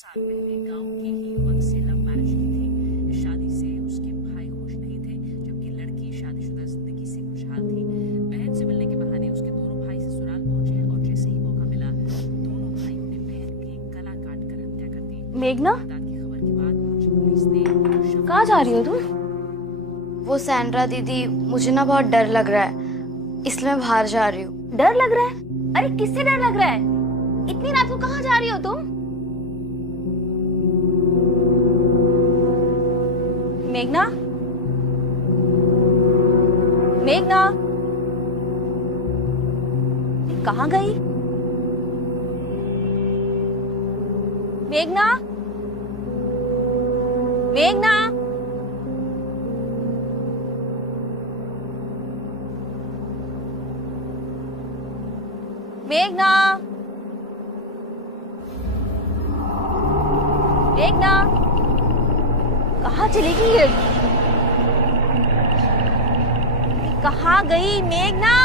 साल पहले गांव के ही युवक से लव मैरिज की थी। इस शादी से उसके भाई खुश नहीं थे, जबकि लड़की शादीशुदा जिंदगी से खुशहाल थी। बहन से मिलने के बहाने उसके दोनों भाई ससुराल पहुंचे और जैसे ही मौका मिला दोनों भाइयों ने बहन की गला काट कर हत्या कर दी। मेघना, की खबर के बाद पहुंची पुलिस ने। कहाँ जा रही हो तुम? वो सैंड्रा दीदी, मुझे ना बहुत डर लग रहा है, इसलिए मैं बाहर जा रही हूँ। डर लग रहा है? अरे किससे डर लग रहा है? इतनी रात को कहाँ जा रही हो तुम? मेघना, मेघना, कहाँ गई? मेघना, मेघना, मेघना, मेघना, कहाँ चली गई ये? कहाँ गई मेघना?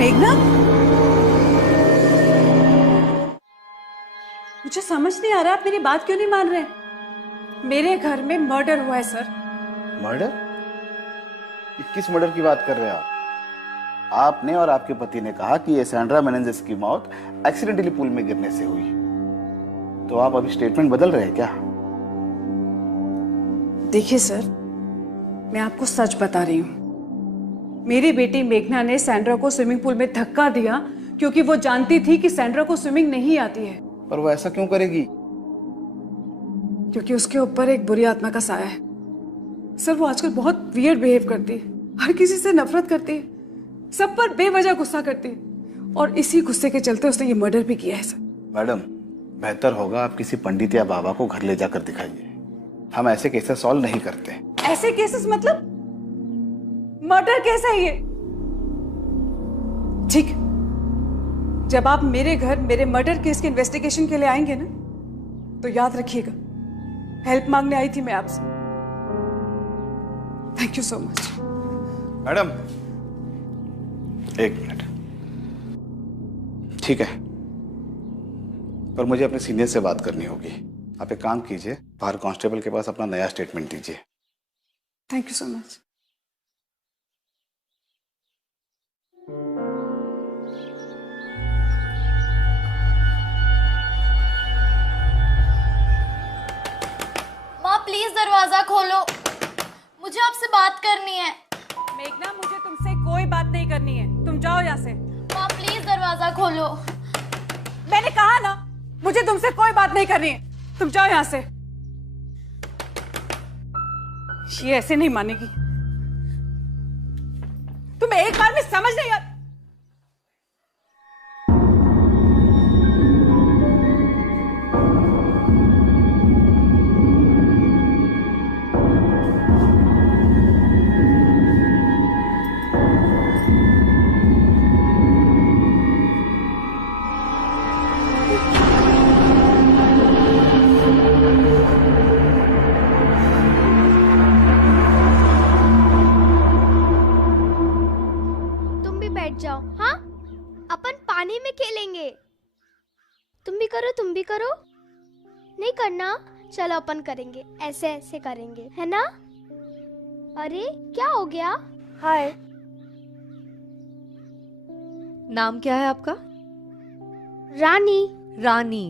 मेघना, मुझे समझ नहीं आ रहा आप मेरी बात क्यों नहीं मान रहे? मेरे घर में मर्डर हुआ है सर। मर्डर? किस मर्डर की बात कर रहे हैं आप? आपने और आपके पति ने कहा कि ये सैंड्रा मेनेंजेस की मौत एक्सीडेंटली पूल में गिरने से हुई, तो आप अभी स्टेटमेंट बदल रहे हैं क्या? देखिए सर, मैं आपको सच बता रही हूँ। मेरी बेटी मेघना ने सैंड्रा को स्विमिंग पूल में धक्का दिया क्योंकि वो जानती थी कि सैंड्रा को स्विमिंग नहीं आती है। पर वो ऐसा क्यों करेगी? क्योंकि उसके ऊपर एक बुरी आत्मा का साया है। सर, वो आजकल बहुत वियर्ड बिहेव करती है, हर किसी से नफरत करती है, सब पर बेवजह गुस्सा करती है, और इसी गुस्से के चलते उसने ये मर्डर भी किया है सर। मैडम, बेहतर होगा आप किसी पंडित या बाबा को घर ले जाकर दिखाइए। हम ऐसे केसेस सॉल्व नहीं करते। ऐसे केसेस मतलब मर्डर केस है ये? ठीक, जब आप मेरे घर मेरे मर्डर केस के इन्वेस्टिगेशन के लिए आएंगे ना, तो याद रखिएगा, हेल्प मांगने आई थी मैं आपसे। Thank you so much. Madam, एक मिनट। ठीक है, पर मुझे अपने सीनियर से बात करनी होगी। आप एक काम कीजिए, बाहर कांस्टेबल के पास अपना नया स्टेटमेंट दीजिए। Thank you so much. माँ प्लीज दरवाजा खोलो, मुझे आपसे बात करनी है। मेघना, मुझे तुमसे कोई बात नहीं करनी है, तुम जाओ यहाँ से। माँ प्लीज दरवाजा खोलो। मैंने कहा ना, मुझे तुमसे कोई बात नहीं करनी है, तुम जाओ यहाँ से। ये ऐसे नहीं मानेगी, तुम्हें एक बार में समझ नहीं आ। जाओ, हाँ? अपन पानी में खेलेंगे। तुम भी करो, तुम भी करो। नहीं करना? चलो अपन करेंगे, ऐसे ऐसे करेंगे, है ना? अरे क्या हो गया? हाय, नाम क्या है आपका? रानी। रानी।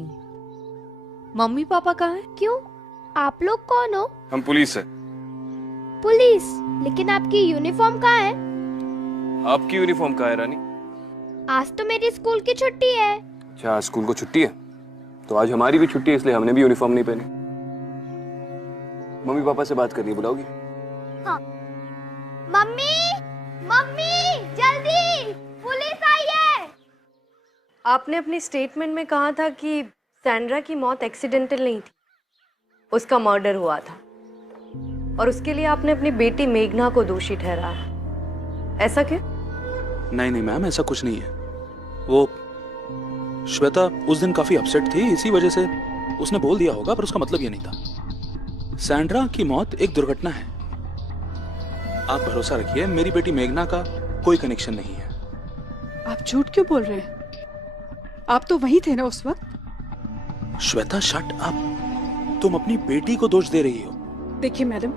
मम्मी पापा कहाँ हैं? क्यों, आप लोग कौन हो? हम पुलिस है। पुलिस? लेकिन आपकी यूनिफॉर्म कहाँ है? आपकी यूनिफॉर्म कहाँ है रानी? आज तो मेरी स्कूल की छुट्टी है। अच्छा, आज स्कूल को छुट्टी है, तो आज हमारी भी छुट्टी है, इसलिए हमने भी यूनिफॉर्म नहीं पहनी। मम्मी पापा से बात करनी, बुलाओगी? हाँ। मम्मी, मम्मी जल्दी, पुलिस आई है। आपने अपनी स्टेटमेंट में कहा था कि सैंड्रा की मौत एक्सीडेंटल नहीं थी, उसका मर्डर हुआ था और उसके लिए आपने अपनी बेटी मेघना को दोषी ठहराया। ऐसा क्यों? नहीं नहीं मैम, ऐसा कुछ नहीं है। वो श्वेता उस दिन काफी अपसेट थी, इसी वजह से उसने बोल दिया होगा, पर उसका मतलब ये नहीं था। सैंड्रा की मौत एक दुर्घटना है। आप भरोसा रखिए, मेरी बेटी मेघना का कोई कनेक्शन नहीं है। आप झूठ क्यों बोल रहे हैं? आप तो वहीं थे ना उस वक्त। श्वेता शट अप, तुम अपनी बेटी को दोष दे रही हो। देखिए मैडम,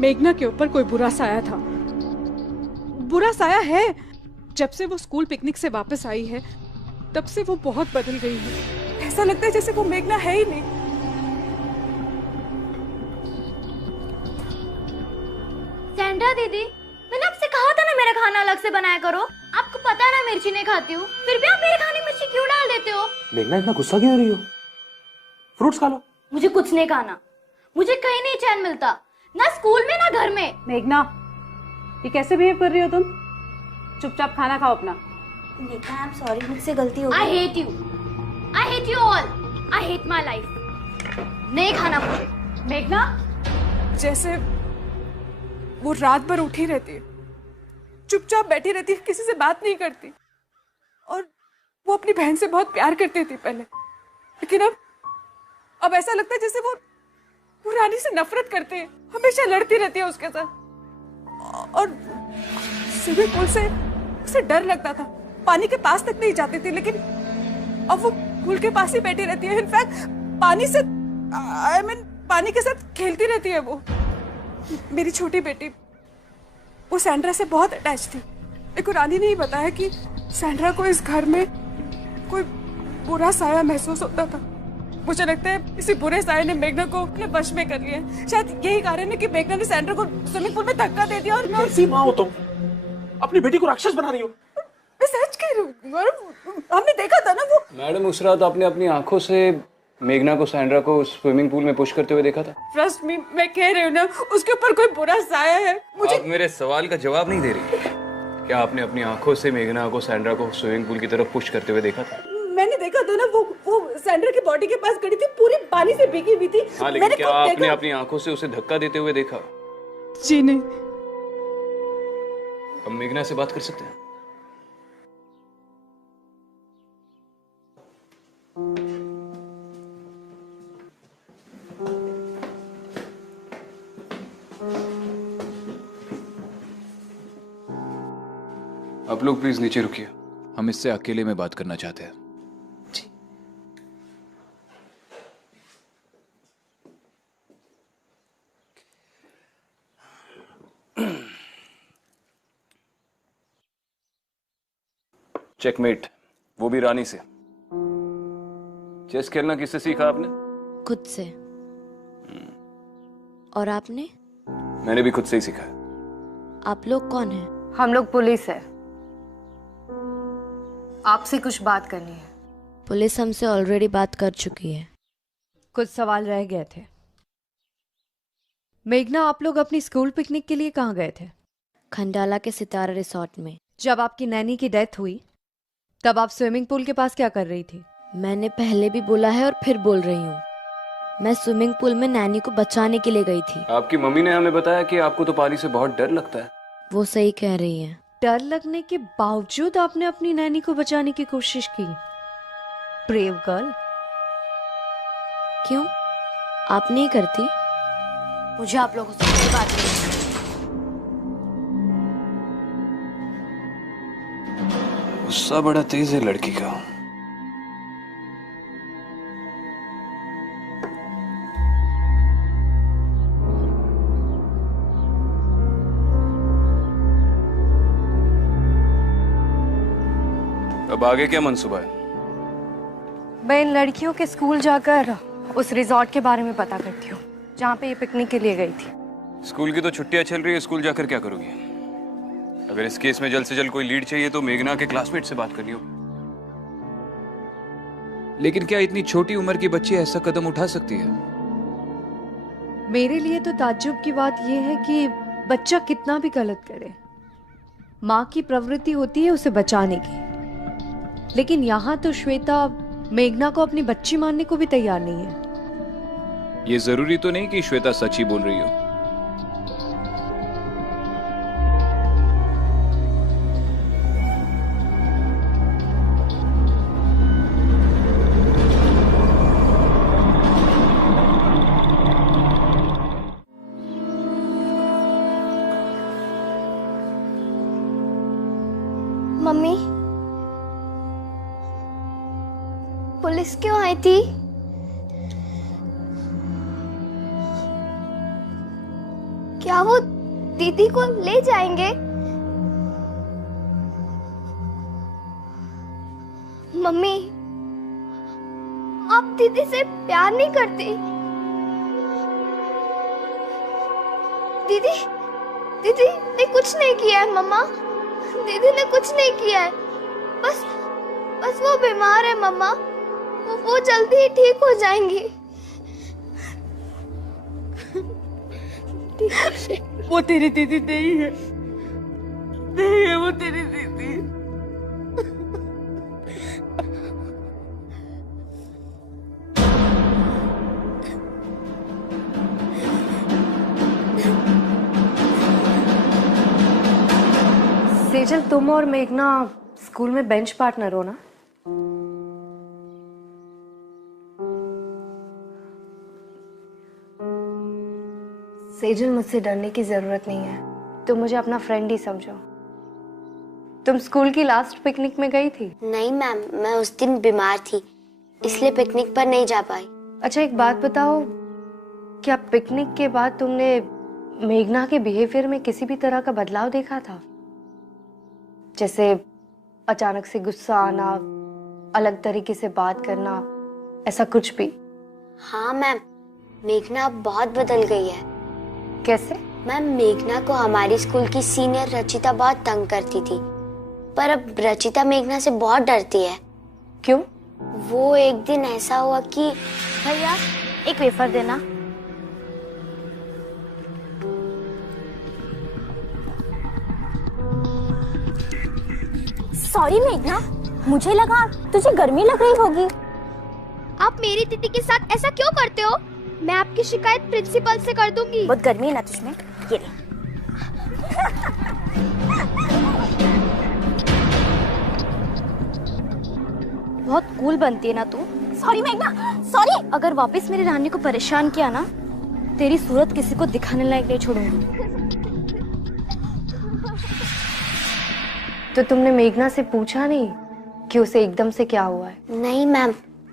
मेघना के ऊपर कोई बुरा साया था, बुरा साया है। जब से वो स्कूल पिकनिक से वापस आई है तब से वो बहुत बदल गई है। ऐसा लगता है जैसे वो मेघना है ही नहीं। सैंड्रा दीदी, मैंने आपसे कहा था ना मेरा खाना अलग से बनाया करो। आपको पता है ना मिर्ची नहीं खाती हूँ, फिर भी आप मेरे खाने में मिर्ची क्यों डाल देते हो? मेघना इतना गुस्सा क्यों हो रही हो? फ्रूट्स खा लो। मुझे कुछ नहीं खाना, मुझे कहीं नहीं चैन मिलता, ना स्कूल में ना घर में। मेघना, ये कैसे बिहेव कर रही हो तुम? चुपचाप खाना खाओ अपना। आई एम सॉरी, मुझसे गलती हो गई। I hate you, I hate you all, I hate my life. नहीं खाना मुझे। मेघना, जैसे वो रात भर उठी रहती है, चुपचाप बैठी रहती है, किसी से बात नहीं करती। और वो अपनी बहन से बहुत प्यार करती थी पहले, लेकिन अब ऐसा लगता है जैसे वो रानी से नफरत करती है, हमेशा लड़ती रहती है उसके साथ। और स्विमिंग पूल से उसे डर लगता था, पानी के पास तक नहीं जाती थी, लेकिन अब वो पूल के पास ही बैठी रहती है। इनफैक्ट पानी से पानी के साथ खेलती रहती है वो। मेरी छोटी बेटी वो सैंड्रा से बहुत अटैच थी, लेकिन रानी ने ही बताया कि सैंड्रा को इस घर में कोई बुरा साया महसूस होता था। मुझे लगता है इसी बुरे साये ने मेघना को अपने वश में कर लिया। शायद यही कारण है कि मेघना ने सैंड्रा को स्विमिंग पूल में धक्का दे दिया। और मैं कैसी माँ हो तुम? अपनी बेटी को राक्षस बना रही हो। मैं सच कह रही हूँ, हमने देखा था ना वो। मैडम, उस रात आपने अपनी आंखों से मेघना को सैंड्रा को स्विमिंग पूल में पुश करते हुए देखा था। ट्रस्ट मी, मैं कह रही हूँ ना, उसके ऊपर कोई बुरा साया है। मुझे आप मेरे सवाल का जवाब नहीं दे रही। क्या आपने अपनी आंखों से मेघना को सैंड्रा को स्विमिंग पूल की तरफ पुश करते हुए देखा था? मैंने देखा था ना, वो सैंड्रा की बॉडी के पास खड़ी थी, पूरी पानी से भीगी हुई थी। हाँ, लेकिन क्या आपने अपनी आंखों से उसे धक्का देते हुए देखा? जी नहीं। हम मेघना से बात कर सकते हैं? आप लोग प्लीज नीचे रुकिए, हम इससे अकेले में बात करना चाहते हैं। चेकमेट, वो भी रानी से। चेस खेलना किससे सीखा आपने? खुद से। और आपने? मैंने भी खुद से ही सीखा है। आप लोग कौन हैं? हम लोग पुलिस है, आपसे कुछ बात करनी है। पुलिस हमसे ऑलरेडी बात कर चुकी है। कुछ सवाल रह गए थे। मेघना, आप लोग अपनी स्कूल पिकनिक के लिए कहाँ गए थे? खंडाला के सितारा रिसोर्ट में। जब आपकी नैनी की डेथ हुई तब आप स्विमिंग पूल के पास क्या कर रही थी? मैंने पहले भी बोला है और फिर बोल रही हूँ, मैं स्विमिंग पूल में नैनी को बचाने के लिए गई थी। आपकी मम्मी ने हमें बताया कि आपको तो पानी से बहुत डर लगता है। वो सही कह रही है। डर लगने के बावजूद आपने अपनी नैनी को बचाने की कोशिश की। Brave girl. क्यों, आप नहीं करती? मुझे आप लोगों से कोई बात नहीं। गुस्सा बड़ा तेज है लड़की का। अब आगे क्या मंसूबा है? मैं इन लड़कियों के स्कूल जाकर उस रिजॉर्ट के बारे में पता करती हूँ जहाँ पे ये पिकनिक के लिए गई थी। स्कूल की तो छुट्टियां चल रही है, स्कूल जाकर क्या करोगी? अगर इस केस में जल्द से जल्द कोई लीड चाहिए तो मेघना के क्लासमेट से बात करनी होगी। लेकिन क्या इतनी छोटी उम्र की बच्ची ऐसा कदम उठा सकती है? मेरे लिए तो ताज्जुब की बात यह है कि बच्चा कितना भी गलत करे, माँ की प्रवृत्ति होती है उसे बचाने की। लेकिन यहाँ तो श्वेता मेघना को अपनी बच्ची मानने को भी तैयार नहीं है। ये जरूरी तो नहीं कि श्वेता सच ही बोल रही हो। मम्मी, पुलिस क्यों आई थी? क्या वो दीदी को ले जाएंगे? मम्मी, आप दीदी से प्यार नहीं करती? दीदी दीदी ने कुछ नहीं किया है मम्मा, दीदी ने कुछ नहीं किया है, बस वो बीमार है मम्मा, वो जल्दी ही ठीक हो जाएंगी। वो तेरी दीदी नहीं है, नहीं है वो तेरी दीदी। सेजल, तुम और मेघना स्कूल में बेंच पार्टनर हो ना? सेजल, मुझसे डरने की जरूरत नहीं है, तुम मुझे अपना फ्रेंड ही समझो। तुम स्कूल की लास्ट पिकनिक में गई थी? नहीं मैम, मैं उस दिन बीमार थी, इसलिए पिकनिक पर नहीं जा पाई। अच्छा, एक बात बताओ, क्या पिकनिक के बाद तुमने मेघना के बिहेवियर में किसी भी तरह का बदलाव देखा था? जैसे अचानक से गुस्सा आना, अलग तरीके से बात करना, ऐसा कुछ भी? हाँ मैम, मेघना अब बहुत बदल गई है। कैसे? मैम, मेघना को हमारी स्कूल की सीनियर रचिता बहुत तंग करती थी, पर अब रचिता मेघना से बहुत डरती है। क्यों? वो एक दिन ऐसा हुआ कि भैया एक वेफर देना। सॉरी मेघना, मुझे लगा तुझे गर्मी लग रही होगी। आप मेरी दीदी के साथ ऐसा क्यों करते हो? मैं आपकी शिकायत प्रिंसिपल से कर दूंगी। बहुत गर्मी है ना तुझमें, ये ले। बहुत कूल बनती है ना तू। सॉरी मेघना, सॉरी। अगर वापस मेरी रानी को परेशान किया ना, तेरी सूरत किसी को दिखाने लायक नहीं छोड़ूंगी। तो तुमने मेघना से पूछा नहीं कि उसे एकदम से क्या हुआ है? नहीं मैम,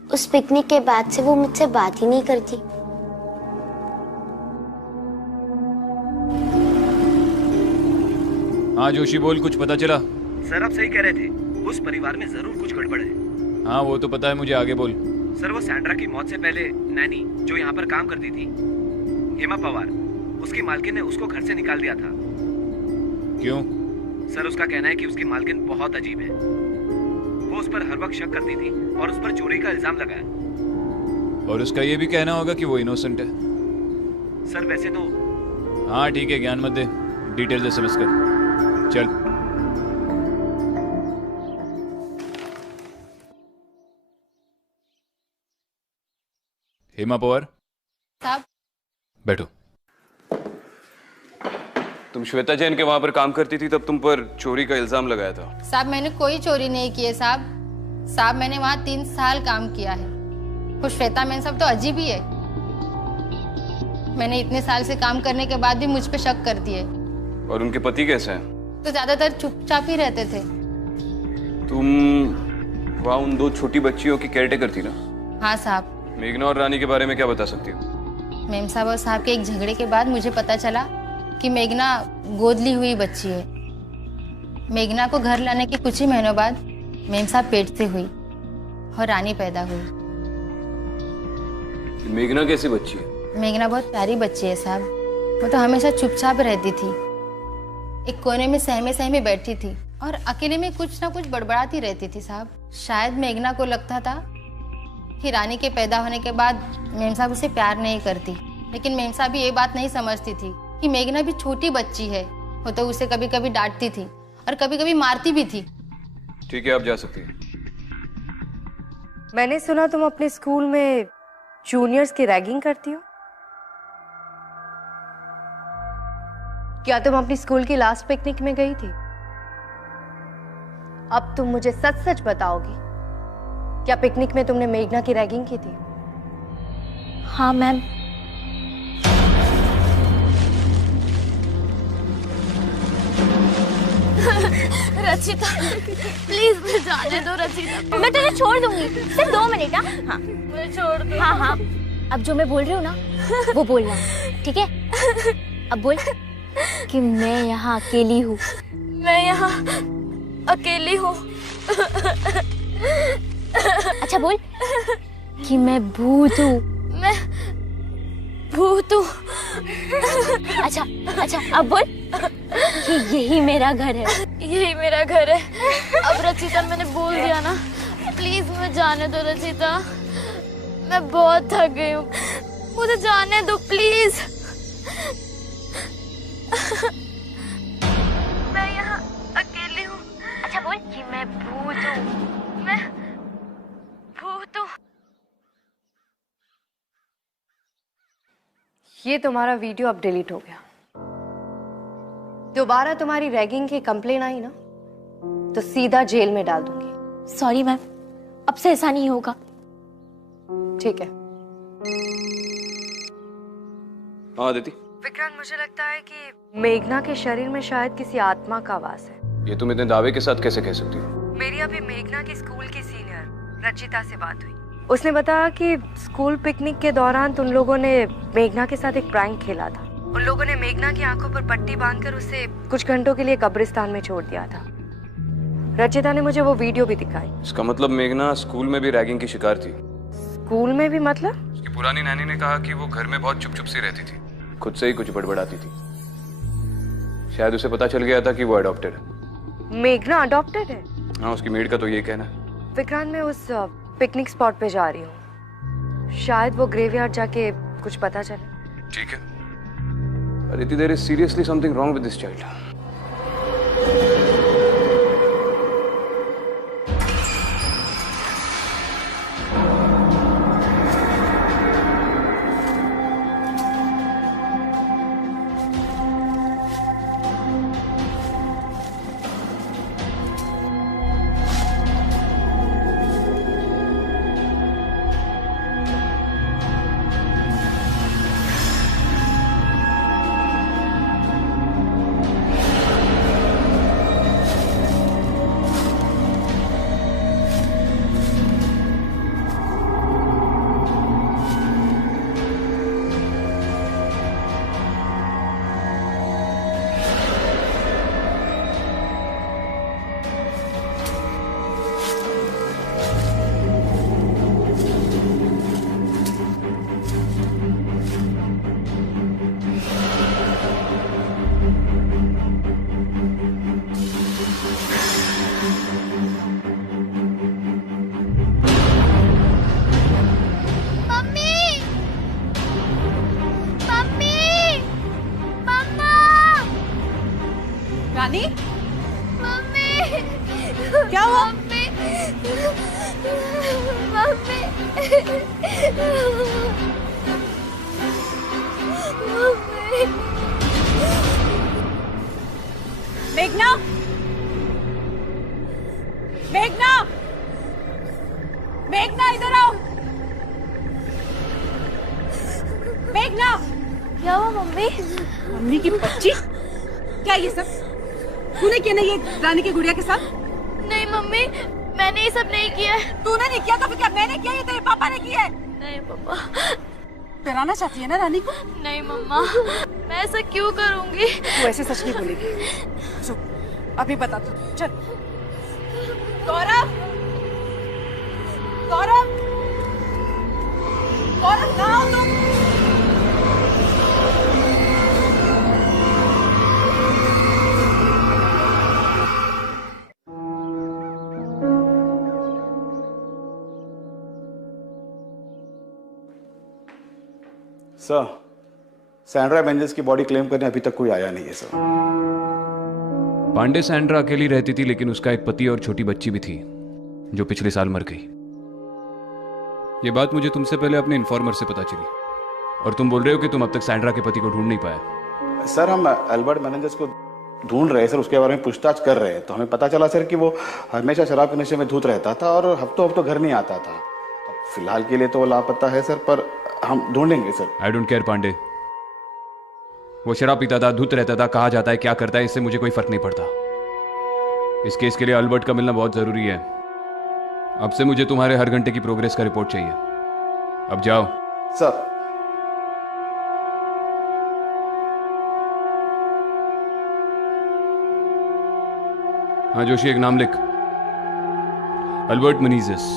उस पिकनिक के बाद से वो मुझसे बात ही नहीं करती। हाँ जोशी, बोल, कुछ पता चला? सर, आप सही कह रहे थे, उस परिवार में जरूर कुछ गड़बड़ है। हाँ वो तो पता है मुझे, आगे बोल। सर, वो सैंड्रा की मौत से पहले नैनी जो यहाँ पर काम करती थी, हेमा पवार, उसकी मालकिन ने उसको घर से निकाल दिया था। क्यों? सर, उसका कहना है कि उसकी मालकिन बहुत अजीब है। वो उस पर हर वक्त शक करती थी और उस पर चोरी का इल्जाम लगाया। और उसका ये भी कहना होगा कि वो इनोसेंट है। सर वैसे तो। हाँ ठीक है, ज्ञान मत दे, डिटेल्स एसएमएस कर। चल। हेमा पवार साहब, बैठो। तुम श्वेता जैन के वहां पर काम करती थी, तब तुम पर चोरी का इल्जाम लगाया था। साहब मैंने कोई चोरी नहीं की है साहब मैंने वहाँ 3 साल काम किया है। वो श्वेता मैन सब तो अजीब ही है। मैंने इतने साल से काम करने के बाद भी मुझ पे शक करती है। और उनके पति कैसे हैं? तो ज्यादातर चुपचाप ही रहते थे। तुम वहाँ उन 2 छोटी बच्चियों की केयरटेकर थी ना? हाँ साहब। मेघना और रानी के बारे में क्या बता सकती हो? मेम साहब और साहब के एक झगड़े के बाद मुझे पता चला कि मेघना गोद ली हुई बच्ची है। मेघना को घर लाने के कुछ ही महीनों बाद मेम साहब पेट से हुई और रानी पैदा हुई। मेघना कैसी बच्ची है? मेघना बहुत प्यारी बच्ची है साहब। वो तो हमेशा चुपचाप रहती थी, एक कोने में सहमे सहमे बैठी थी और अकेले में कुछ ना कुछ बड़बड़ाती रहती थी साहब। शायद मेघना को लगता था कि रानी के पैदा होने के बाद मेम साहब उसे प्यार नहीं करती, लेकिन मेम साहब ये बात नहीं समझती थी कि मेघना भी छोटी बच्ची है। वो तो उसे कभी कभी डांटती थी और कभी कभी मारती भी थी। ठीक है, आप जा सकती हैं। मैंने सुना तुम अपने स्कूल में जूनियर्स की रैगिंग करती हो। क्या तुम अपनी स्कूल की लास्ट पिकनिक में गई थी? अब तुम मुझे सच सच बताओगी, क्या पिकनिक में तुमने मेघना की रैगिंग की थी? हाँ मैम। रचिता प्लीज मुझे जाने दो रचिता। मैं तुझे छोड़ दूंगी, सिर्फ 2 मिनट। हाँ मुझे छोड़ दो। हाँ हाँ अब जो मैं बोल रही हूँ ना वो बोलना, ठीक है? अब बोल कि मैं यहाँ अकेली हूँ। मैं यहाँ अकेली हूँ। अच्छा बोल कि मैं भूत हूँ। मैं भूत हूँ। अच्छा अच्छा अब बोल कि यही मेरा घर है। यही मेरा घर है। अब रचिता मैंने बोल दिया ना, प्लीज मुझे जाने दो रचिता, मैं बहुत थक गई हूँ, मुझे जाने दो प्लीज। मैं यहाँ अकेली हूँ। अच्छा बोल कि मैं भूत हूँ। मैं भूत हूँ। ये तुम्हारा वीडियो अब डिलीट हो गया। दोबारा तुम्हारी रैगिंग की कंप्लेन आई ना तो सीधा जेल में डाल दूंगी। सॉरी मैम, अब से ऐसा नहीं होगा। ठीक है। हाँ आदिति। विक्रांत, मुझे लगता है कि मेघना के शरीर में शायद किसी आत्मा का वास है। ये तुम इतने दावे के साथ कैसे कह सकती हो? मेरी अभी मेघना की स्कूल की सीनियर रचिता से बात हुई। उसने बताया कि स्कूल पिकनिक के दौरान तुम लोगों ने मेघना के साथ एक प्रैंक खेला था। उन लोगों ने मेघना की आंखों पर पट्टी बांधकर उसे कुछ घंटों के लिए कब्रिस्तान में छोड़ दिया था। रचिता ने मुझे वो वीडियो भी दिखाई। इसका मतलब मेघना स्कूल में भी रैगिंग की शिकार थी? स्कूल में भी मतलब? उसकी पुरानी नानी ने कहा कि वो घर में बहुत चुप चुप सी रहती थी, खुद से ही कुछ बड़बड़ाती थी। शायद उसे पता चल गया था कि वो अडॉप्टेड है। मेघना अडॉप्टेड है? हाँ, उसकी मेड का तो यही कहना है। विक्रांत, मैं उस पिकनिक स्पॉट पे जा रही हूँ, शायद वो ग्रेवयार्ड जाके कुछ पता चले। ठीक है। Aditi, there is seriously something wrong with this child. Rani, mummy क्या हुआ? Mummy mummy mummy. मेघना, मेघना, मेघना इधर आओ। मेघना, क्या हुआ मम्मी? मम्मी की बच्ची, क्या ये सब तूने किया? नहीं, ये रानी की गुड़िया के साथ? नहीं मम्मी, मैंने ये सब नहीं किया है। तूने नहीं किया तो फिर क्या मैंने किया? ये तेरे पापा ने किया है। नहीं पापा। डराना चाहती है ना रानी को? नहीं मम्मा, मैं ऐसा क्यों करूंगी? तू ऐसे सच नहीं बोलेगी। चुप, अभी बता तू। चल। गौरव, गौरव, गौरव कहाँ हो तुम? सर, सैंड्रा मेंजेस की बॉडी क्लेम करने अभी तक कोई आया नहीं है सर। पांडे सैंड्रा अकेली रहती थी, लेकिन उसका एक पति और छोटी बच्ची भी थी जो पिछले साल मर गई। ये बात मुझे तुमसे पहले अपने इन्फॉर्मर से पता चली, और तुम बोल रहे हो कि तुम अब तक सैंड्रा के पति को ढूंढ नहीं पाए। सर हम अल्बर्ट मेनेंडेस को ढूंढ रहे हैं सर, उसके बारे में पूछताछ कर रहे हैं। तो हमें पता चला सर कि वो हमेशा शराब के नशे में धुत रहता था और हफ्तों हफ्तों घर नहीं आता था। फिलहाल के लिए तो वो लापता है सर, पर हम ढूंढेंगे sir. I don't care Pandey, वो शराब पीता था, धुत रहता था, कहाँ जाता है, क्या करता है, इससे मुझे कोई फर्क नहीं पड़ता। इस केस के लिए अल्बर्ट का मिलना बहुत जरूरी है। अब से मुझे तुम्हारे हर घंटे की प्रोग्रेस का रिपोर्ट चाहिए। अब जाओ सर। हाँ जोशी, एक नाम लिख, अल्बर्ट मेनेंडेस।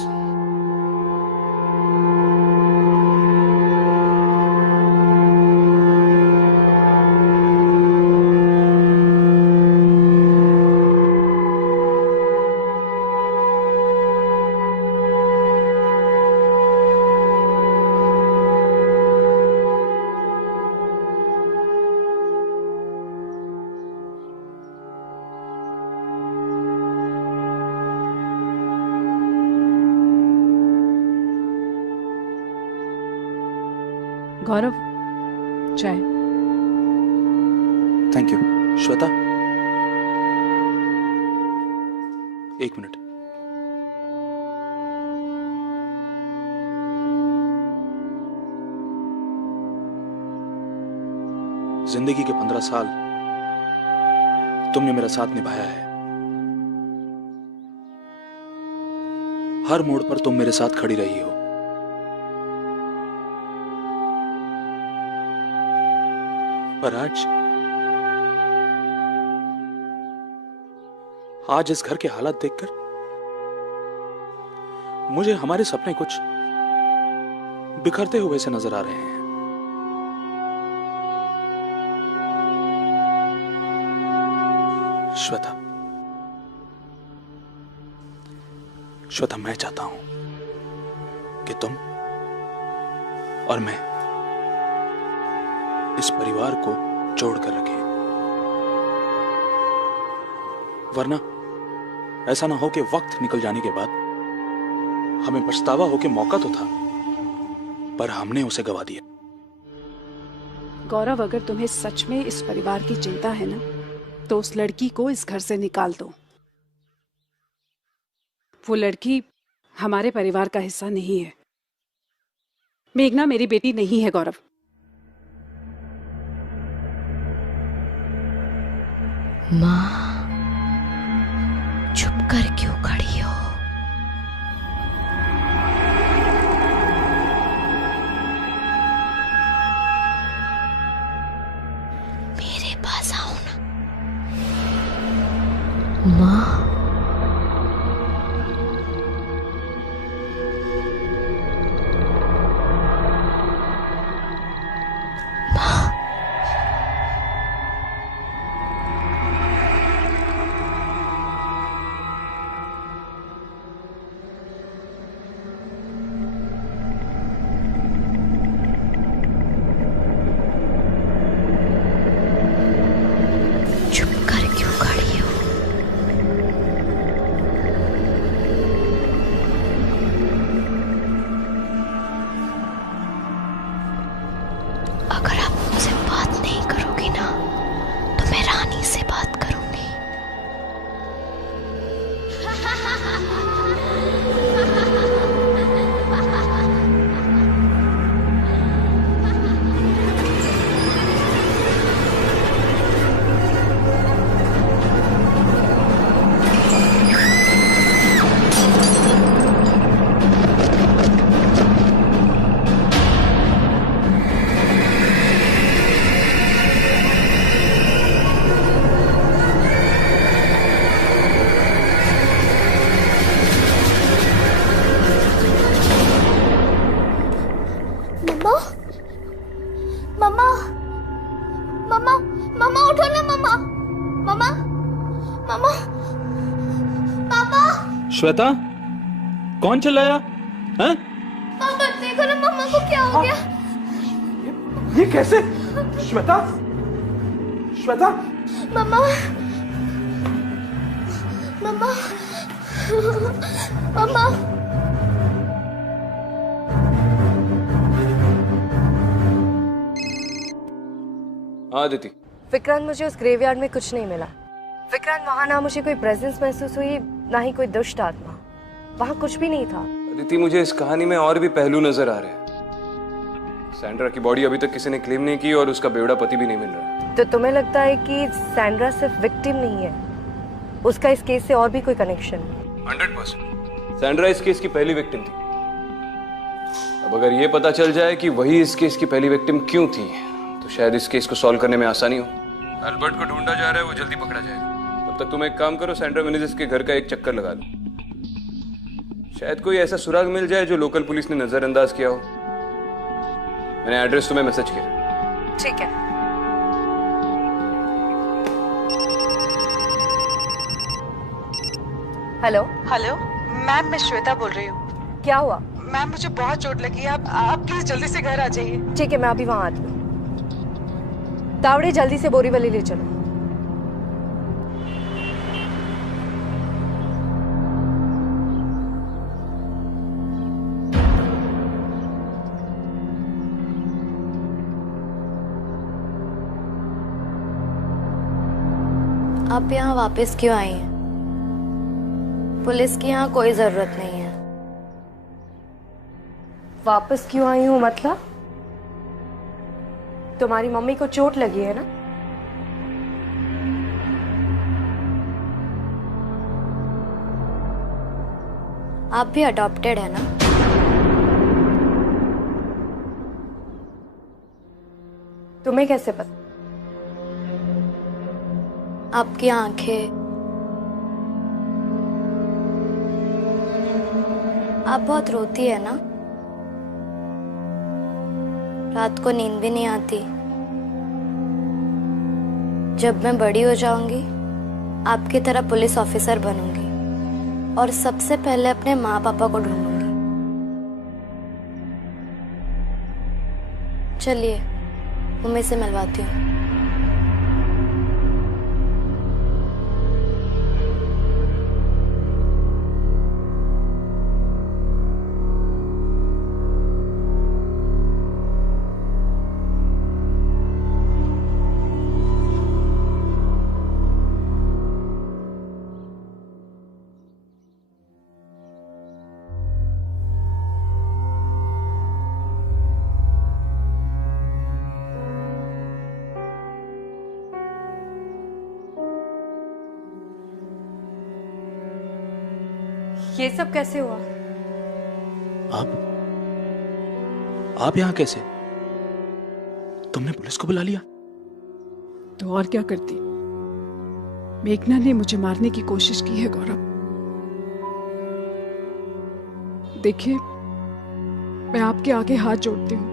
गौरव, चाय। Thank you. श्वेता, एक मिनट। जिंदगी के 15 साल तुमने मेरा साथ निभाया है। हर मोड़ पर तुम मेरे साथ खड़ी रही हो। पर आज इस घर के हालात देखकर मुझे हमारे सपने कुछ बिखरते हुए से नजर आ रहे हैं। श्वेता, मैं चाहता हूं कि तुम और मैं इस परिवार को जोड़कर रखें, वरना ऐसा ना हो कि वक्त निकल जाने के बाद हमें पछतावा हो कि मौका तो था पर हमने उसे गवा दिया। गौरव, अगर तुम्हें सच में इस परिवार की चिंता है ना, तो उस लड़की को इस घर से निकाल दो। वो लड़की हमारे परिवार का हिस्सा नहीं है। मेघना मेरी बेटी नहीं है गौरव। माँ, चुप कर क्यों खड़ी हो? मेरे पास आओ ना। माँ, श्वेता, कौन चिल्लाया? हैं? पापा देखो ना, मम्मा को क्या हो गया? ये कैसे? श्वेता, श्वेता, मम्मा, मम्मा, मम्मा, हाँ अदिति। विक्रांत, मुझे उस ग्रेवयार्ड में कुछ नहीं मिला। विक्रांत, वहाँ ना मुझे कोई प्रेजेंस महसूस हुई, ना ही कोई दुष्ट आत्मा। वहाँ कुछ भी नहीं था। अदिति, मुझे इस कहानी में और भी पहलू नजर आ रहे हैं। सैंड्रा की बॉडी अभी तक किसी ने क्लेम नहीं की और उसका बेवड़ा पति भी नहीं मिल रहा है। तो तुम्हें लगता है कि सैंड्रा सिर्फ विक्टिम नहीं है, उसका इस केस से और भी कोई कनेक्शन है? 100%। सैंड्रा इस केस की पहली विक्टिम थी। अब अगर ये पता चल जाए कि वही इस केस की पहली विक्टिम क्यों थी, तो शायद इस केस को सॉल्व करने में आसानी हो। अल्बर्ट को ढूंढा जा रहा है, वो जल्दी पकड़ा जाएगा। तब तक तुम एक काम करो, सैंड्रा मेनेजेस के घर का एक चक्कर लगा लो। शायद कोई ऐसा सुराग मिल जाए जो लोकल पुलिस ने नजरअंदाज किया हो। मैंने एड्रेस तुम्हें मैसेज किया। ठीक है। हेलो हेलो मैम, मैं श्वेता बोल रही हूँ। क्या हुआ? मैम, मुझे बहुत चोट लगी है। आप प्लीज जल्दी से घर आ जाइए। ठीक है, मैं अभी वहां आती हूँ। तावड़े, जल्दी से बोरीवली ले चलो। आप यहाँ वापस क्यों आई हैं? पुलिस की यहाँ कोई जरूरत नहीं है। वापस क्यों आई हूँ मतलब? तुम्हारी मम्मी को चोट लगी है ना? आप भी अडॉप्टेड है ना? तुम्हें कैसे पता? आपकी आंखें, आप बहुत रोती है ना? रात को नींद भी नहीं आती। जब मैं बड़ी हो जाऊंगी, आपकी तरह पुलिस ऑफिसर बनूंगी और सबसे पहले अपने माँ पापा को ढूंढूंगी। चलिए, मम्मी से मिलवाती हूँ। ये सब कैसे हुआ? आप यहाँ कैसे? तुमने पुलिस को बुला लिया? तो और क्या करती? मेघना ने मुझे मारने की कोशिश की है गौरव। देखिए, मैं आपके आगे हाथ जोड़ती हूँ।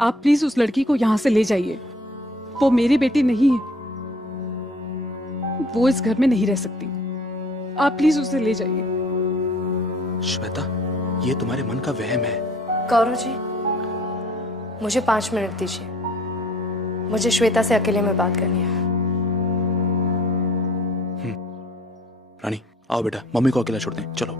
आप प्लीज उस लड़की को यहाँ से ले जाइए। वो मेरी बेटी नहीं है। वो इस घर में नहीं रह सकती। आप प्लीज उसे ले जाइए। श्वेता, ये तुम्हारे मन का वहम है। गौरव जी, मुझे 5 मिनट दीजिए। मुझे श्वेता से अकेले में बात करनी है। रानी, आओ बेटा, मम्मी को अकेला छोड़ दें। चलो।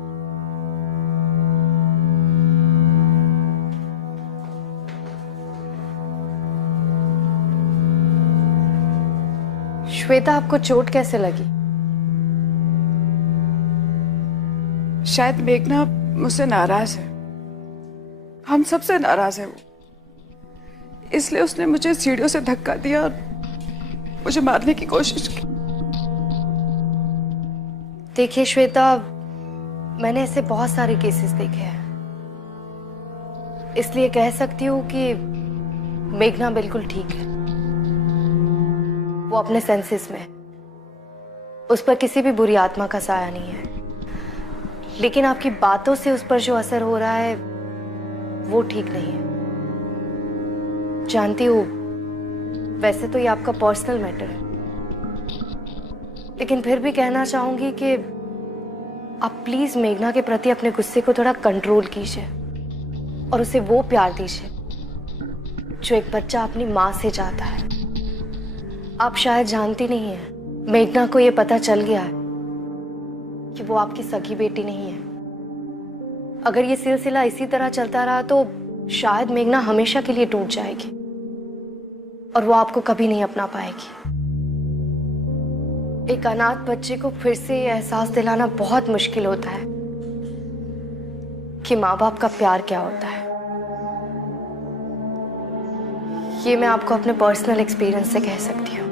श्वेता, आपको चोट कैसे लगी? शायद मेघना मुझसे नाराज है। हम सबसे नाराज है वो। इसलिए उसने मुझे सीढ़ियों से धक्का दिया और मुझे मारने की कोशिश की। देखिए श्वेता, मैंने ऐसे बहुत सारे केसेस देखे हैं, इसलिए कह सकती हूँ कि मेघना बिल्कुल ठीक है। वो अपने सेंसेस में है। उस पर किसी भी बुरी आत्मा का साया नहीं है। लेकिन आपकी बातों से उस पर जो असर हो रहा है वो ठीक नहीं है। जानती हूँ, वैसे तो ये आपका पर्सनल मैटर है, लेकिन फिर भी कहना चाहूंगी कि आप प्लीज मेघना के प्रति अपने गुस्से को थोड़ा कंट्रोल कीजिए और उसे वो प्यार दीजिए जो एक बच्चा अपनी माँ से चाहता है। आप शायद जानती नहीं है, मेघना को ये पता चल गया है कि वो आपकी सगी बेटी नहीं है। अगर ये सिलसिला इसी तरह चलता रहा तो शायद मेघना हमेशा के लिए टूट जाएगी। और वो आपको कभी नहीं अपना पाएगी। एक अनाथ बच्चे को फिर से ये एहसास दिलाना बहुत मुश्किल होता है कि माँ बाप का प्यार क्या होता है। ये मैं आपको अपने पर्सनल एक्सपीरियंस से कह सकती हूँ।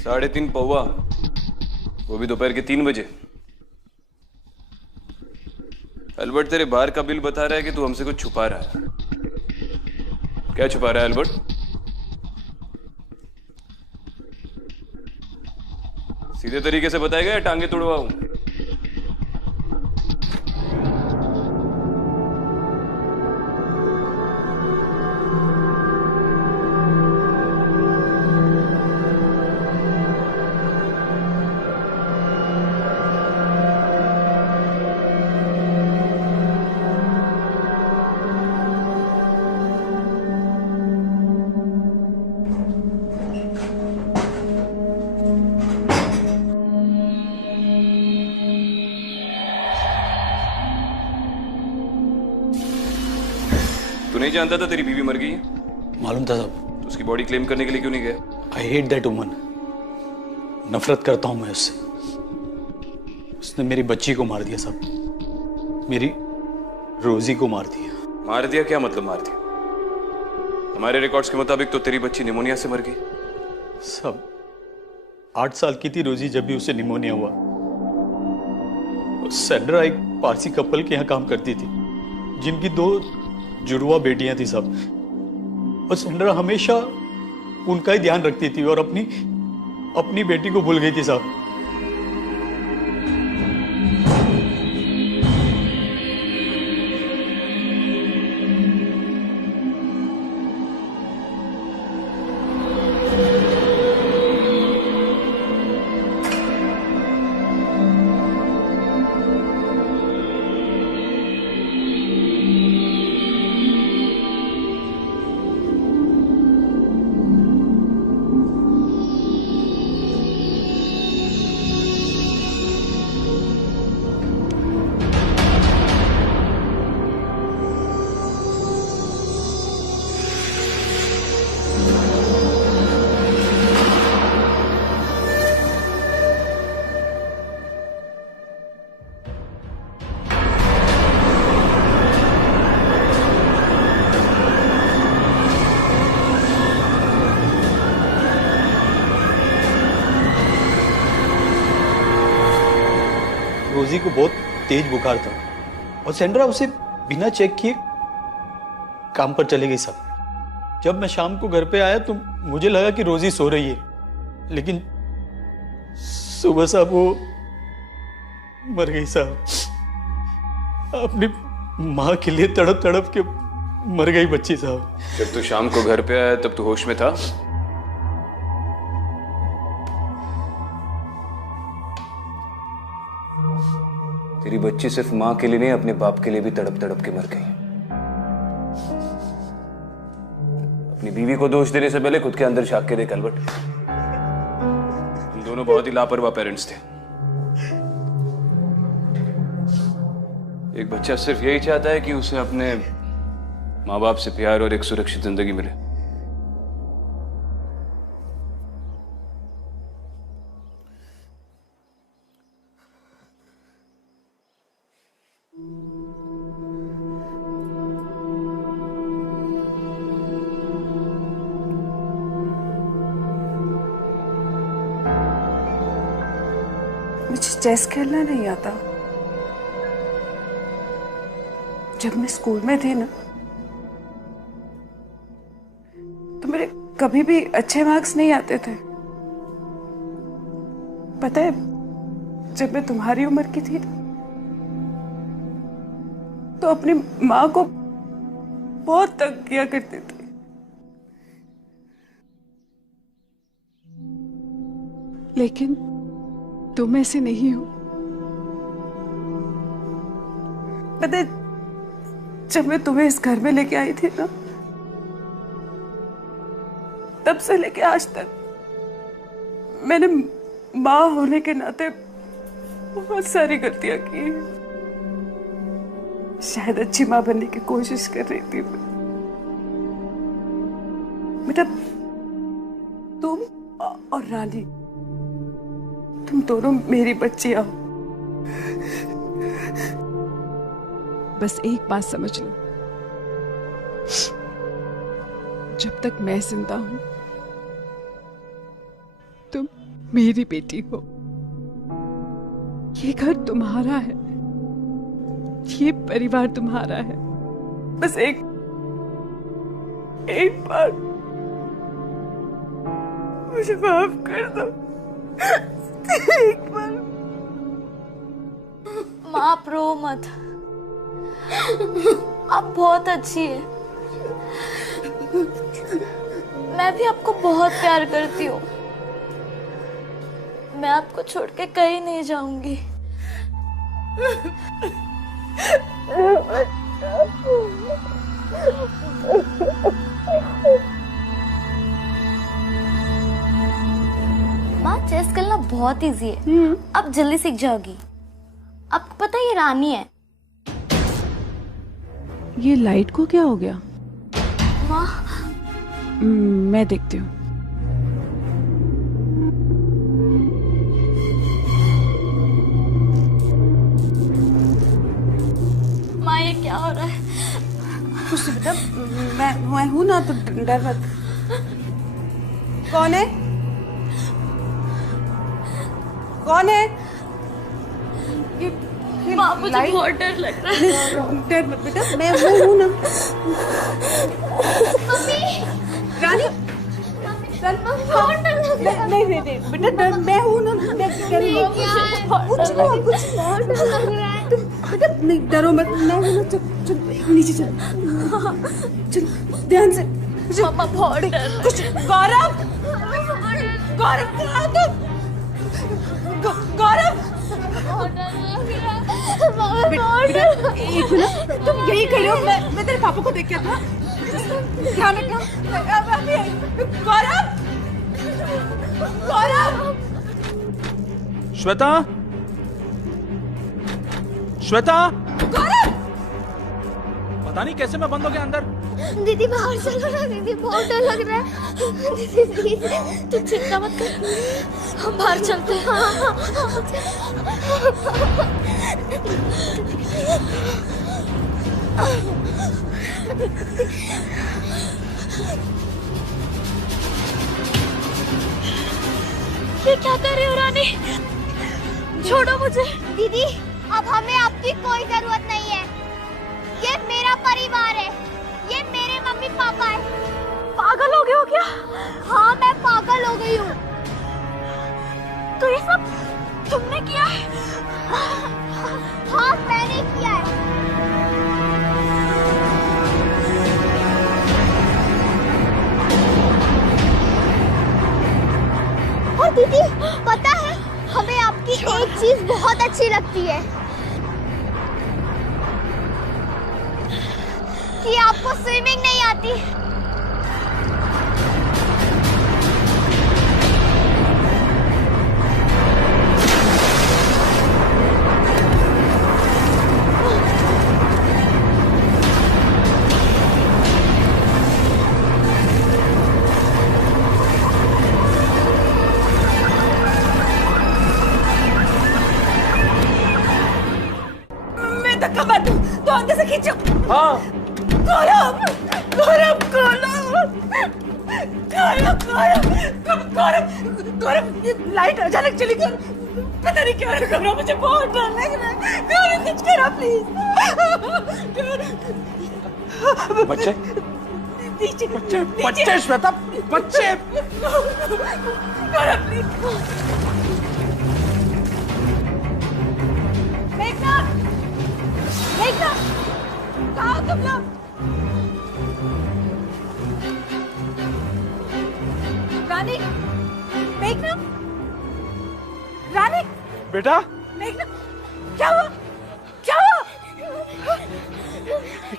साढ़े 3 पौवा, वो भी दोपहर के 3 बजे। अल्बर्ट, तेरे बार का बिल बता रहा है कि तू हमसे कुछ छुपा रहा है। क्या छुपा रहा है अल्बर्ट? सीधे तरीके से बताएगा या टांगे तुड़वाऊं? तू नहीं जानता था तेरी बीवी मर गई है? मालूम था साहब। तो उसकी बॉडी क्लेम करने के लिए क्यों नहीं गया? I hate that woman. नफरत करता हूं मैं उससे। उसने मेरी बच्ची को मार दिया साहब, मेरी रोजी को मार दिया। मार दिया? क्या मतलब मार दिया? हमारे रिकॉर्ड्स के मुताबिक तो तेरी बच्ची निमोनिया से मर गई। सब 8 साल की थी रोजी जब भी उसे निमोनिया हुआ। सैंड्रा एक पारसी कपल के यहाँ काम करती थी जिनकी 2 जुड़वा बेटियां थी सब। और सैंड्रा हमेशा उनका ही ध्यान रखती थी और अपनी बेटी को भूल गई थी साहब। रोजी को बहुत तेज बुखार था और सैंड्रा उसे बिना चेक किए काम पर चले गई साहब। जब मैं शाम को घर पे आया तो मुझे लगा कि रोजी सो रही है, लेकिन सुबह साहब वो मर गई साहब। अपनी माँ के लिए तड़प तड़प के मर गई बच्ची साहब। जब तू शाम को घर पे आया तब तू होश में था? तेरी बच्ची सिर्फ माँ के लिए नहीं, अपने बाप के लिए भी तड़प तड़प के मर गई। अपनी बीवी को दोष देने से पहले खुद के अंदर झांक के देख अल्बर्ट। हम दोनों बहुत ही लापरवाह पेरेंट्स थे। एक बच्चा सिर्फ यही चाहता है कि उसे अपने माँ बाप से प्यार और एक सुरक्षित जिंदगी मिले। मुझे चेस खेलना नहीं आता। जब मैं स्कूल में थी ना तो मेरे कभी भी अच्छे मार्क्स नहीं आते थे। पता है, जब मैं तुम्हारी उम्र की थी तो अपनी माँ को बहुत तंग किया करती थी। लेकिन तुम ऐसे नहीं हो। पता है, जब मैं तुम्हें इस घर में लेके आई थी ना, तब से लेके आज तक मैंने माँ होने के नाते बहुत सारी गलतियां की। शायद अच्छी माँ बनने की कोशिश कर रही थी। बेटा तुम और रानी, तुम दोनों मेरी बच्चियां हो। बस एक बात समझ लो, जब तक मैं जिंदा हूं तुम मेरी बेटी हो। ये घर तुम्हारा है, ये परिवार तुम्हारा है। बस एक बार मुझे माफ कर दो, एक बार। माँ आप रो मत, आप बहुत अच्छी है। मैं भी आपको बहुत प्यार करती हूँ। मैं आपको छोड़ के कहीं नहीं जाऊंगी। माँ चेस खेलना बहुत इजी है, आप जल्दी सीख जाओगी। आपको पता है ये रानी है। ये लाइट को क्या हो गया? माँ मैं देखती हूँ। माँ ये क्या हो रहा है? कुछ नहीं बेटा, मैं हूं ना, तो डर मत। कौन है? कौन है? माँ मुझे बहुत डर लग रहा है। डर मत बेटा, मैं हूं ना। रानी, नहीं बेटा, डर मैं हूं ना। कुछ बेटा, नहीं डरो मत, मैं हूं ना। चल नीचे चल, ध्यान से। मामा बहुत डर। कुछ गौरव, गौरव, बेटा एक मिनट, तुम यही खड़े हो, मैं तेरे पापा को देख के आता। ध्यान रखना। गौरव, गौरव। श्वेता, श्वेता, गौरव! पता नहीं कैसे मैं बंद हो गया अंदर। दीदी बाहर चलो ना, दीदी बहुत डर लग रहा है। दीदी प्लीज तू चिंता मत कर, हम बाहर चलते हैं। ये क्या कर रही हो रानी? छोड़ो मुझे। दीदी अब हमें आपकी कोई जरूरत नहीं है। ये मेरा परिवार है, ये मेरे मम्मी पापा है। पागल हो गए हो क्या? हाँ मैं पागल हो गई हूँ। तो ये सब तुमने किया है? हाँ मैंने किया है। और दीदी पता है हमें आपकी एक चीज बहुत अच्छी लगती है, कि आपको स्विमिंग नहीं आती। मैं धक्का मार दूं तो अंदर से खींचो। हाँ गौरव, गौरव, गौरव, गौरव, ये लाइट अचानक चली गई। पता नहीं क्या है गौरव, मुझे बहुत डर लग रहा है। गौरव कुछ करो प्लीज। बच्चे, नीचे, बच्चे श्वेता, बच्चे। गौरव प्लीज। मेघना, मेघना, कहाँ हो तुम लोग? रानी, मेघना, रानी, बेटा, मेघना, क्या हुआ? क्या हुआ?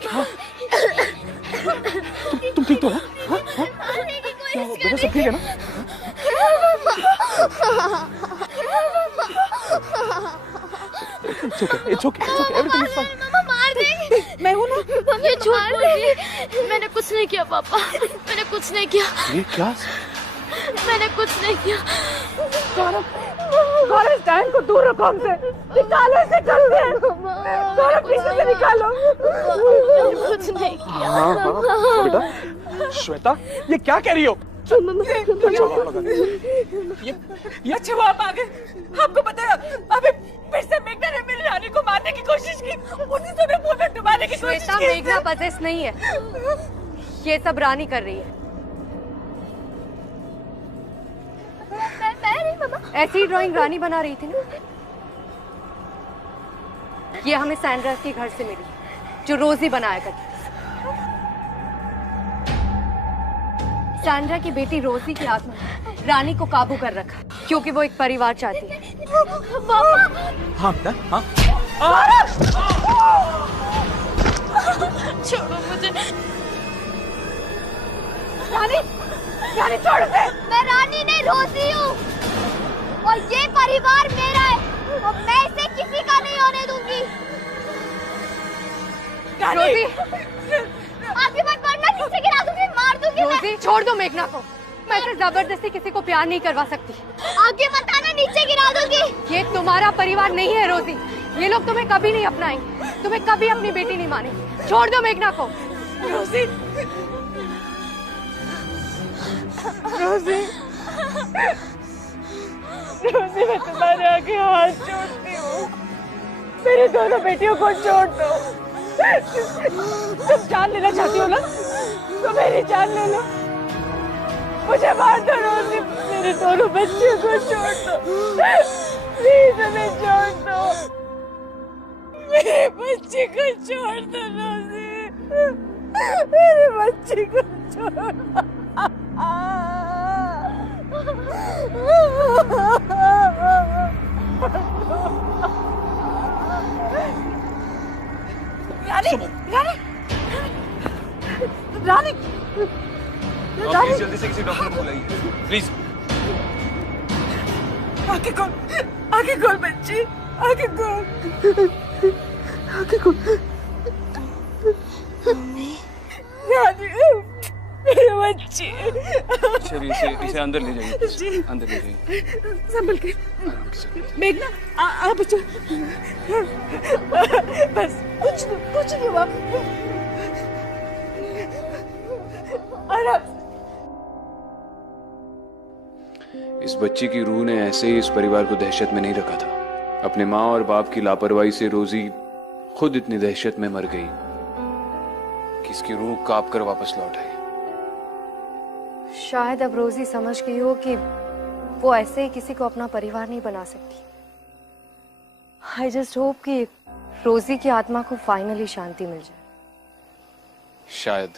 क्या? तुम ठीक तो हो? हाँ? हाँ? बेटा सब ठीक है ना? It's okay, everything is fine. मामा मार देंगे। मैं हूँ ना। ये झूठ बोल रही है। मैंने कुछ नहीं किया पापा, मैंने कुछ नहीं किया। ये क्या? मैंने कुछ नहीं किया। गौरव इस टाइम को दूर रखो हमसे। निकालो इसे जल्दी। गौरव पीछे से निकालो। कुछ नहीं किया। हाँ, बेटा श्वेता ये क्या कह रही हो? ये अच्छा वो आप आ गए। आपको पता है अभी फिर से मेघना ने मेरी रानी को मारने की कोशिश की। उसी समय पुल में डुबाने की कोशिश की। मेघना पजेस नहीं है, ये सब रानी कर रही है। ऐसी ड्राइंग रानी बना रही थी ना। ये हमें सैंड्रा के घर से मिली, जो रोजी बनाया करती। सैंड्रा की बेटी रोजी की आत्मा ने रानी को काबू कर रखा, क्योंकि वो एक परिवार चाहती है। हाँ बेटा, हाँ। छोड़ो मुझे। रानी छोड़ दे। मैं रानी नहीं रोजी हूँ और ये परिवार मेरा है और मैं इसे किसी का नहीं होने दूंगी। रोजी आगे मत बढ़ना, नीचे गिरा दूंगी, मार दूंगी। रोजी छोड़ दो मेघना को। मैं तो जबरदस्ती किसी को प्यार नहीं करवा सकती। आगे मत आना, नीचे गिरा दूंगी। ये तुम्हारा परिवार नहीं है रोजी। ये लोग तुम्हें कभी नहीं अपनाएंगे, तुम्हें कभी अपनी बेटी नहीं मानेंगे। छोड़ दो मेघना को। रोजी, रोजी, रोजी मैं तुम्हारे आगे हाथ जोड़ती हूँ। मेरी दोनों बेटियों को छोड़ दो। तुम जान लेना चाहती हो ना, तो मेरी जान ले लो। मुझे मार दो रोजी, मेरे दोनों बच्चों को छोड़ दो। प्लीज हमें छोड़ दो, मेरे बच्चे को छोड़ दो रोजी, मेरे बच्चे को छोड़ दो। रानी, प्लीज जल्दी से किसी डॉक्टर को बुलाइए प्लीज। आगे खोल बच्ची, आगे खोल, आगे खोल। रानी, मेरे बच्चे। चलिए इसे अंदर ले जाइए, अंदर ले जाइए। संभल के। मेघना, आ बच्चों। बस कुछ नहीं हुआ। इस बच्ची की रूह ने ऐसे ही इस परिवार को दहशत में नहीं रखा था। अपने माँ और बाप की लापरवाही से रोजी खुद इतनी दहशत में मर गई कि इसकी रूह कांप कर वापस लौट आई। शायद अब रोजी समझ गई हो कि वो ऐसे ही किसी को अपना परिवार नहीं बना सकती। आई जस्ट होप कि रोजी की आत्मा को फाइनली शांति मिल जाए। शायद।